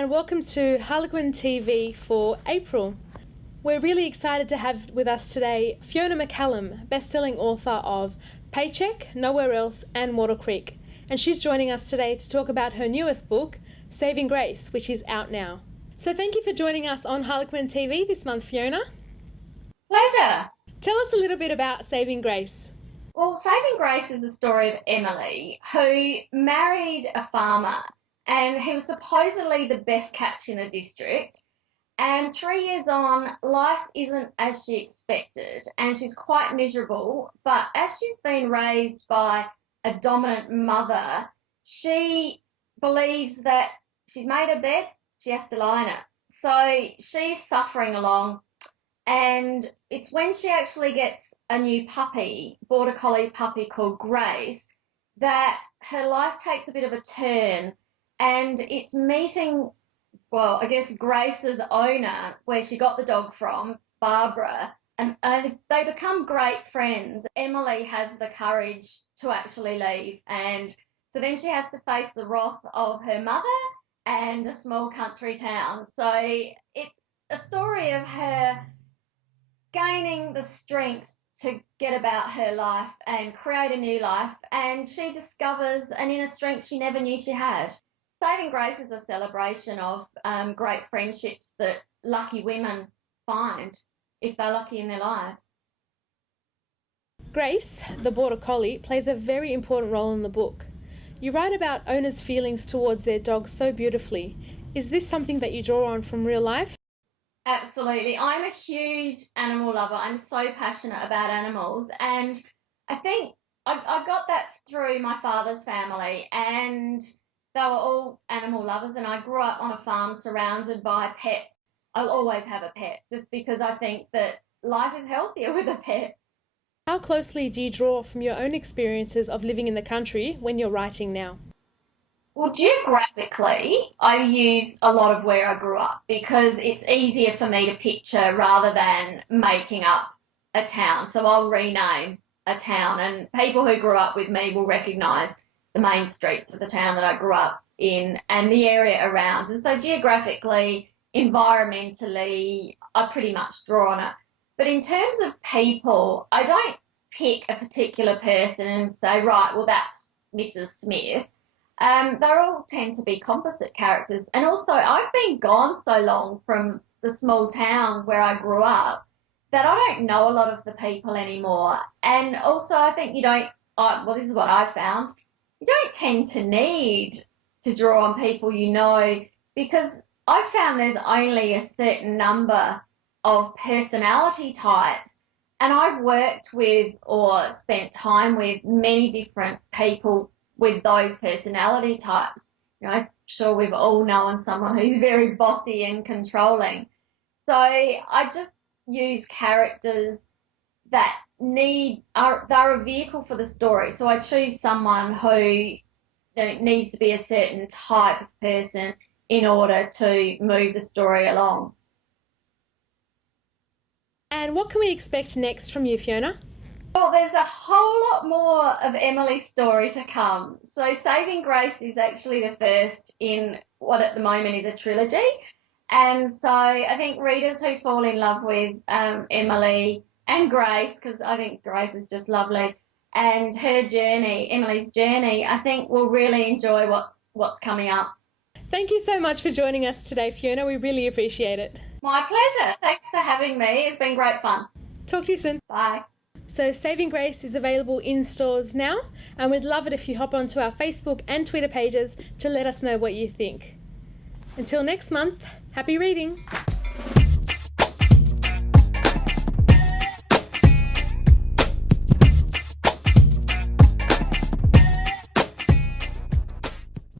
and welcome to Harlequin TV for April. We're really excited to have with us today Fiona McCallum, best-selling author of Paycheck, Nowhere Else and Water Creek. And she's joining us today to talk about her newest book, Saving Grace, which is out now. So thank you for joining us on Harlequin TV this month, Fiona. Pleasure. Tell us a little bit about Saving Grace. Well, Saving Grace is the story of Emily, who married a farmer, and he was supposedly the best catch in the district. And 3 years on, life isn't as she expected, and she's quite miserable. But as she's been raised by a dominant mother, she believes that she's made her bed, she has to lie in it. So she's suffering along. And it's when she actually gets a new puppy, border collie puppy called Grace, that her life takes a bit of a turn. And it's meeting, well, I guess Grace's owner, where she got the dog from, Barbara, and they become great friends. Emily has the courage to actually leave. And so then she has to face the wrath of her mother and a small country town. So it's a story of her gaining the strength to get about her life and create a new life, and she discovers an inner strength she never knew she had. Saving Grace is a celebration of great friendships that lucky women find if they're lucky in their lives. Grace, the border collie, plays a very important role in the book. You write about owners' feelings towards their dogs so beautifully. Is this something that you draw on from real life? Absolutely. I'm a huge animal lover. I'm so passionate about animals, and I think I got that through my father's family, and they were all animal lovers, and I grew up on a farm surrounded by pets. I'll always have a pet just because I think that life is healthier with a pet. How closely do you draw from your own experiences of living in the country when you're writing now? Well, geographically, I use a lot of where I grew up because it's easier for me to picture rather than making up a town. So I'll rename a town, and people who grew up with me will recognise the main streets of the town that I grew up in and the area around. And so geographically, environmentally, I pretty much draw on it. But in terms of people, I don't pick a particular person and say, right, well, that's Mrs. Smith. They all tend to be composite characters. And also, I've been gone so long from the small town where I grew up that I don't know a lot of the people anymore. And also, I think well, this is what I found, you don't tend to need to draw on people you know, because I found there's only a certain number of personality types. And I've worked with or spent time with many different people with those personality types. I'm sure we've all known someone who's very bossy and controlling. So I just use characters that they're a vehicle for the story. So I choose someone who needs to be a certain type of person in order to move the story along. And what can we expect next from you, Fiona? Well, there's a whole lot more of Emily's story to come. So Saving Grace is actually the first in what at the moment is a trilogy. And so I think readers who fall in love with Emily and Grace, because I think Grace is just lovely, and her journey, Emily's journey, I think will really enjoy what's coming up. Thank you so much for joining us today, Fiona. We really appreciate it. My pleasure. Thanks for having me. It's been great fun. Talk to you soon. Bye. So Saving Grace is available in stores now, and we'd love it if you hop onto our Facebook and Twitter pages to let us know what you think. Until next month, happy reading!